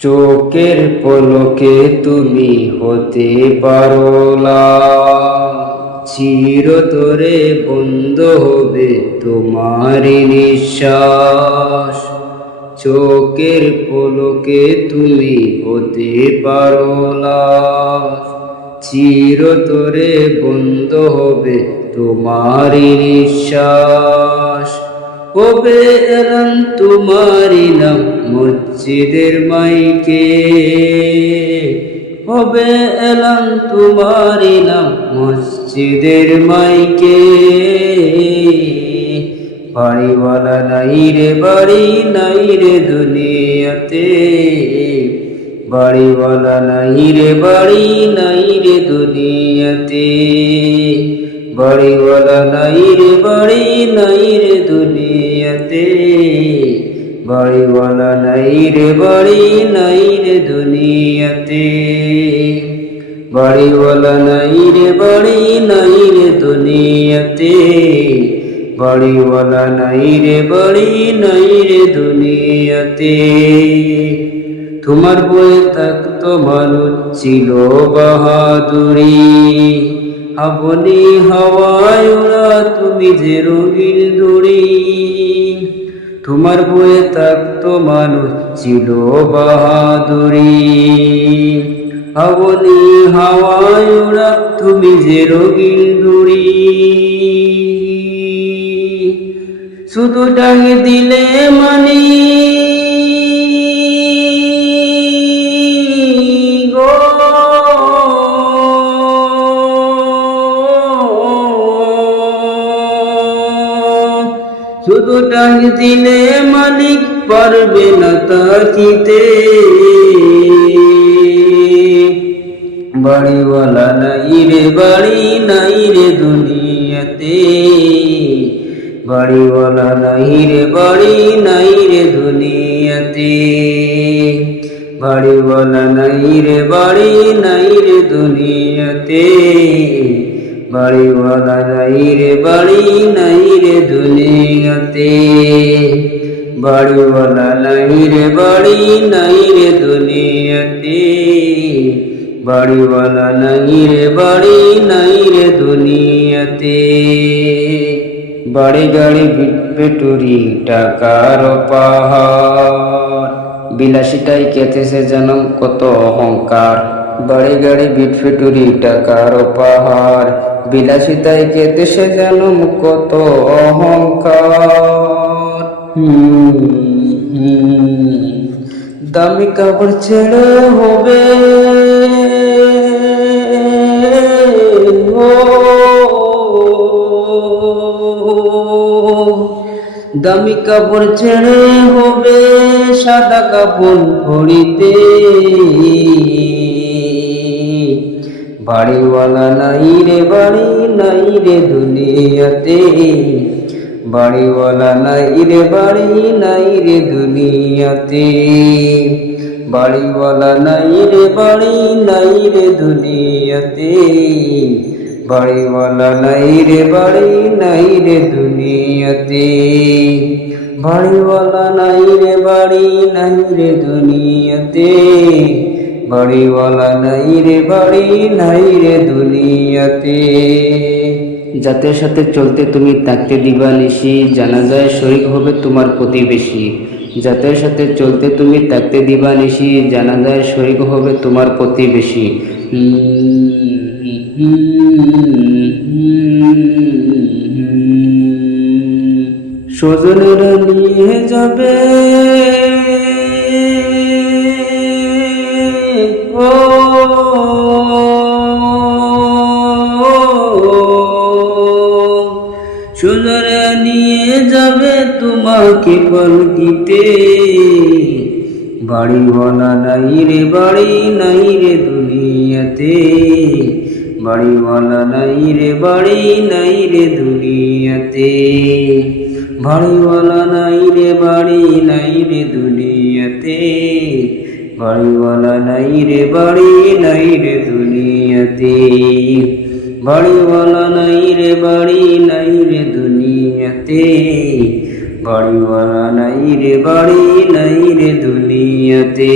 চোখের পলকে তুমি হতে পারো লাল, চিরতরে বন্ধ হবে তোমার নিঃশ্বাস। চোখের পলকে তুমি হতে পারো লাল, চিরতরে বন্ধ হবে তোমার নিঃশ্বাস। কবে এলাম তোমারি নাম মসজিদের মাইকে, কবে এলাম তোমারি নাম মসজিদের মাইকে। বাড়িওয়ালা নাই রে বাড়ি নাই রে দুনিয়াতে, বাড়িওয়ালা নাই রে বাড়ি নাই রে দুনিয়াতে। বাড়িওয়ালা নাই রে বাড়ি নাই রে দুনিয়াতে, বাড়িওয়ালা নাই রে বাড়ি নাই রে দুনিয়াতে। বাড়িওয়ালা নাই রে বাড়ি নাই রে দুনিয়াতে, বাড়িওয়ালা নাই রে বাড়ি নাই রে দুনিয়াতে। তোমার বয়ে থাকতো মানুষ ছিল বাহাদুরি, আপনি হাওয়ায় ওড়া তুমি যে রঙিন দড়ি। তোমার বয়ে থাকতো মানুষ ছিল বাহাদুরি, আপনি হাওয়ায় ওড়া তুমি যে রঙিন দড়ি। শুধু ডাঙে দিলে মানি গো, শুধু ডাঙে দিলে মালিক পারবে না তাকিতে। বাড়িওয়ালা নাই রে বাড়ি নাই রে দুনিয়াতে, বাড়িওয়ালা নাই রে বাড়ি নাই রে দুনিয়াতে। বাড়িওয়ালা নাই রে বাড়ি নাই রে দুনিয়াতে, বাড়িওয়ালা নাই রে বাড়ি নাই রে দুনিয়াতে। বাড়িওয়ালা নাই রে বাড়ি নাই রে দুনিয়াতে, বাড়িওয়ালা নাই রে বাড়ি নাই রে দুনিয়াতে। বাড়ি গাড়ি পেটুরি টাকার পাহাড়, বিলাসিতাই কেটেছে জনম কত অহংকার। বাড়ি গাড়ি বিট ফেটুরি টাকার পাহাড়, বিলাসিতাই কেটেছে জনম কত অহংকার। দামি কাপড় ছেড়ে হবে দামি কাপড় ছেড়ে হবে সাদা কাপড় পরিতে। বাড়িওয়ালা নাই রে বাড়ি নাই রে দুনিয়াতে, বাড়িওয়ালা নাই রে বাড়ি নাই রে দুনিয়াতে। বাড়িওয়ালা নাই রে বাড়ি নাই রে দুনিয়াতে, বাড়িওয়ালা নাই রে বাড়ি নাই রে দুনিয়াতে। বাড়িওয়ালা নাই রে বাড়ি নাই রে দুনিয়াতে, বাড়িওয়ালা নাই রে বাড়ি নাই রে দুনিয়াতে। যাদের সাথে চলতে তুমি থাকতে দিবা নিশি, জানা যায় শরীক হবে তোমার প্রতিবেশী। যাদের সাথে চলতে তুমি থাকতে দিবা নিশি, জানা যায় শরীক হবে তোমার প্রতিবেশী। স্বজনেরা নিয়ে যাবে ও, স্বজনেরা নিয়ে যাবে তোমাকে পালকিতে। বাড়িওয়ালা নাই রে বাড়ি নাই রে দুনিয়াতে, বাড়িওয়ালা নাই রে বাড়ি নাই রে দুনিয়াতে। বাড়িওয়ালা নাই রে বাড়ি নাই রে দুনিয়াতে, বাড়িওয়ালা নাই রে বাড়ি নাই রে দুনিয়াতে। বাড়িওয়ালা নাই রে বাড়ি নাই রে দুনিয়াতে, বাড়িওয়ালা নাই রে বাড়ি নাই রে দুনিয়াতে।